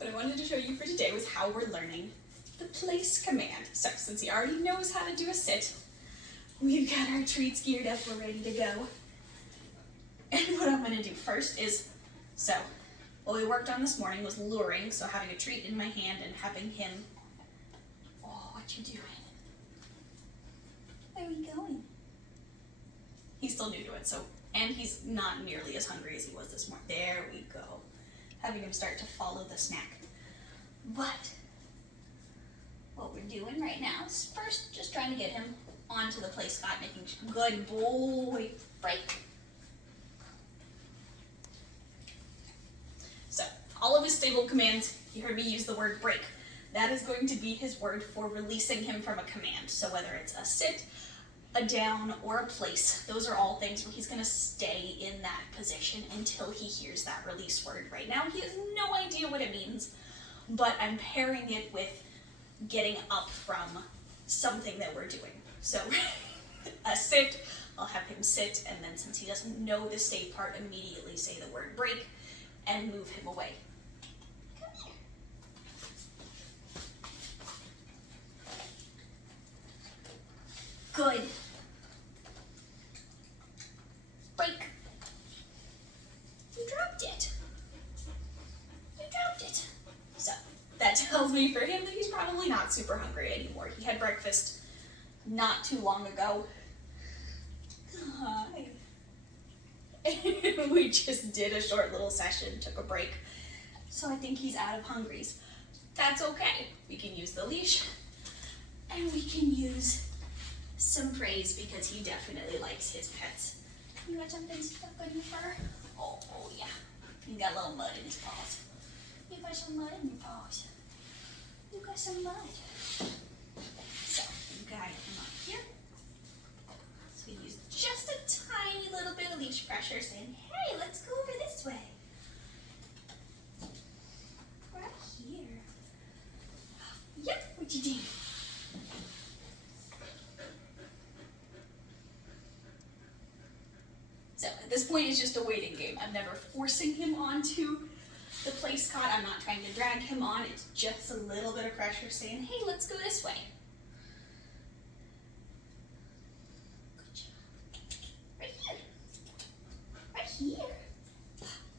what I wanted to show you for today was how we're learning the place command. So since he already knows how to do a sit, we've got our treats geared up, we're ready to go. And what I'm gonna do first is, so what we worked on this morning was luring, so having a treat in my hand and having him, oh, what you doing? Where are we going? He's still new to it, so, and he's not nearly as hungry as he was this morning. There we go. Having him start to follow the snack. But what we're doing right now is first just trying to get him onto the play spot, making sure, good boy, break. So all of his stable commands, you heard me use the word break. That is going to be his word for releasing him from a command. So whether it's a sit, a down, or a place, those are all things where he's going to stay in that position until he hears that release word. Right now he has no idea what it means, but I'm pairing it with getting up from something that we're doing. So a sit, I'll have him sit, and then since he doesn't know the stay part, immediately say the word break and move him away. Come here. Good. Break. You dropped it. You dropped it. So that tells me for him that he's probably not super hungry anymore. He had breakfast not too long ago. Hi. We just did a short little session, took a break. So I think he's out of hungries. That's okay. We can use the leash and we can use some praise because he definitely likes his pets. You got something stuck on your fur? Oh yeah. You got a little mud in his paws. You got some mud in your paws. You got some mud. So you guide him up here. So we use just a tiny little bit of leash pressure saying, hey, let's go over this way. Right here. Yep, what you doing? So at this point, it's just a waiting game. I'm never forcing him onto the place cot. I'm not trying to drag him on. It's just a little bit of pressure saying, hey, let's go this way. Good job. Right here. Right here.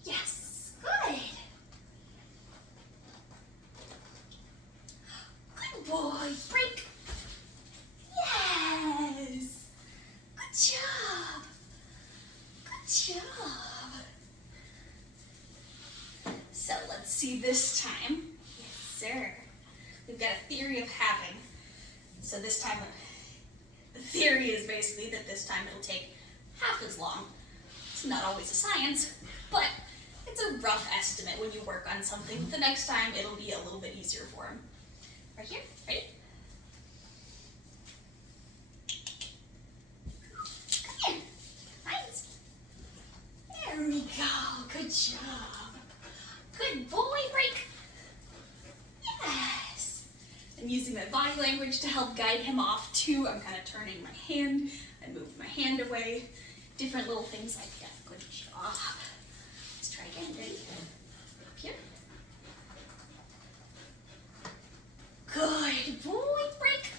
Yes. Good. Good boy. Break. Yes. Good job. Good job. So let's see this time. Yes, sir. We've got a theory of having. So this time, the theory is basically that this time it'll take half as long. It's not always a science, but it's a rough estimate when you work on something. The next time it'll be a little bit easier for him. Right here, ready? Come here, Heinz. There we go, good job. Good boy, break. Yes. I'm using my body language to help guide him off too. I'm kind of turning my hand and moving my hand away. Different little things like that. Good job. Let's try again, ready? Up here. Good boy, break.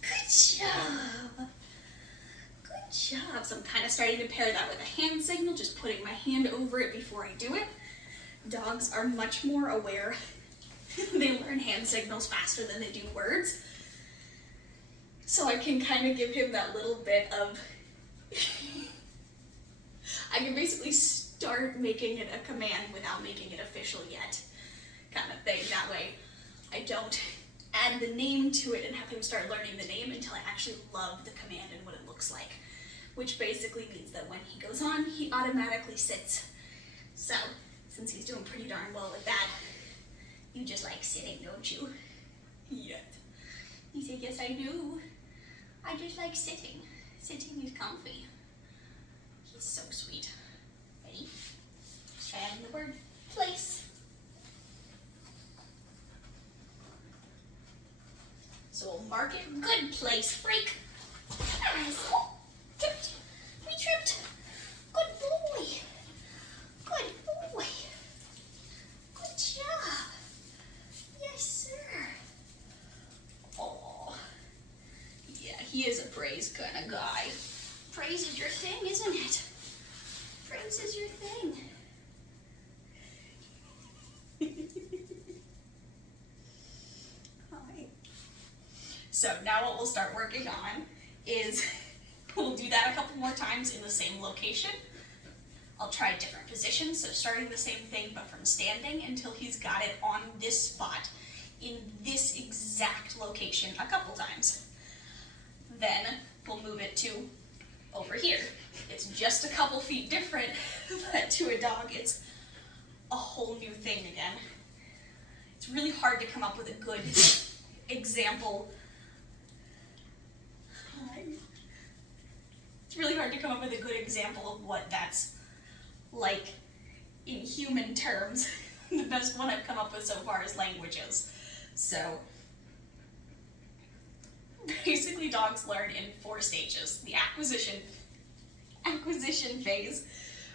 Good job. Good job. So I'm kind of starting to pair that with a hand signal, just putting my hand over it before I do it. Dogs are much more aware. They learn hand signals faster than they do words. So I can kind of give him that little bit of, I can basically start making it a command without making it official yet, kind of thing. That way I don't add the name to it and have him start learning the name until I actually love the command and what it looks like, which basically means that when he goes on, he automatically sits. So since he's doing pretty darn well with that, you just like sitting, don't you? Yet. He said, yes, I do. I just like sitting. Sitting is comfy. He's so sweet. Ready? Let's try adding the word place. So we'll mark it good place. Break. Yes. Oh, tripped. We tripped. Good boy. Good boy. Good he is a praise kind of guy. Praise is your thing, isn't it? Praise is your thing. Hi. So now what we'll start working on is we'll do that a couple more times in the same location. I'll try different positions, so starting the same thing but from standing until he's got it on this spot in this exact location a couple times. Then we'll move it to over here. It's just a couple feet different, but to a dog it's a whole new thing again. It's really hard to come up with a good example. It's really hard to come up with a good example of what that's like in human terms. The best one I've come up with so far is languages. So basically dogs learn in 4 stages. The acquisition phase,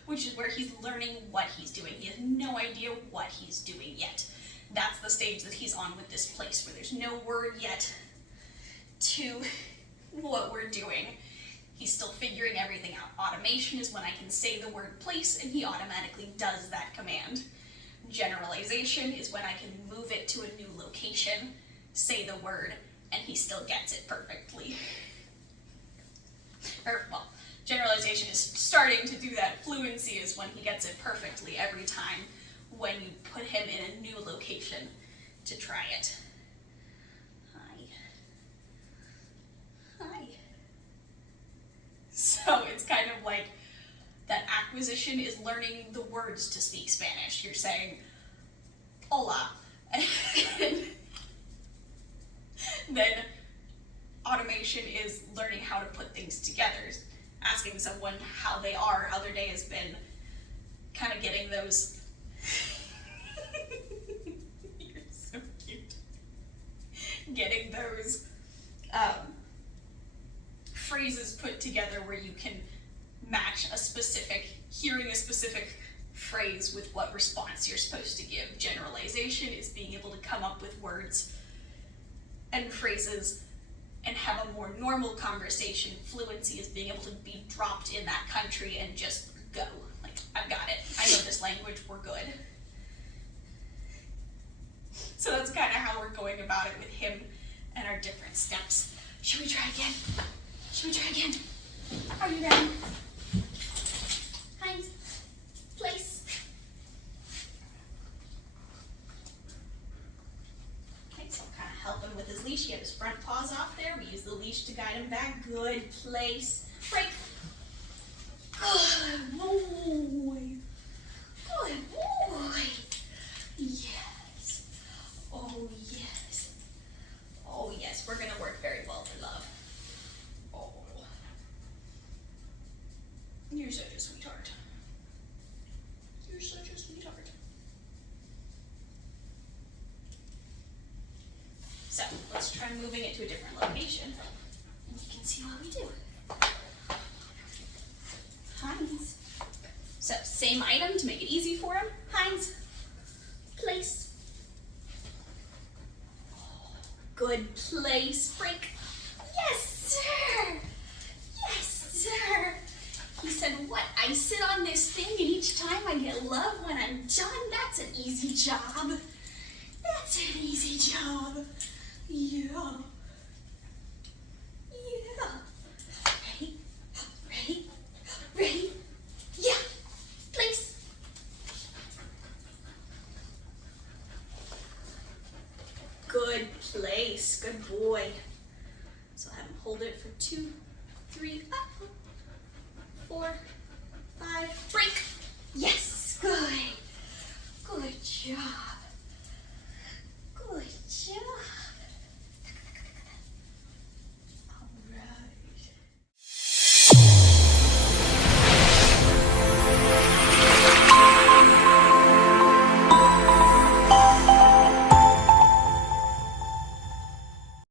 which is where he's learning what he's doing. He has no idea what he's doing yet. That's the stage that he's on with this place, where there's no word yet to what we're doing. He's still figuring everything out. Automation is when I can say the word place and he automatically does that command. Generalization is when I can move it to a new location, say the word, and he still gets it perfectly. Generalization is starting to do that. Fluency is when he gets it perfectly every time when you put him in a new location to try it. Hi. So it's kind of like that acquisition is learning the words to speak Spanish. You're saying, hola. And then automation is learning how to put things together. Asking someone how they are, how their day has been. Kind of getting those... You're so cute. Getting those phrases put together where you can match hearing a specific phrase with what response you're supposed to give. Generalization is being able to come up with words and phrases and have a more normal conversation. Fluency is being able to be dropped in that country and just go. Like, I've got it. I know this language, we're good. So that's kind of how we're going about it with him and our different steps. Should we try again? Are you ready? Heinz, place. Okay, so I'm kind of helping with his leash. He had his front paws off there. We use the leash to guide him back. Good place. Break. Good boy. Good boy. Yes. Oh, yes. Oh, yes. We're going to work very well for love. Oh. You're such a sweetheart. You're such a sweetheart. So let's try moving it to a different location, and you can see what we do. Heinz. So same item to make it easy for him. Heinz, place. Good place. Break. Yes, sir. Yes, sir. He said, what? I sit on this thing and each time I get love when I'm done? That's an easy job. That's an easy job. Yeah. Yeah. Ready? Ready? Ready? Yeah. Place. Good place. Good boy. So have him hold it for 2, 3, up.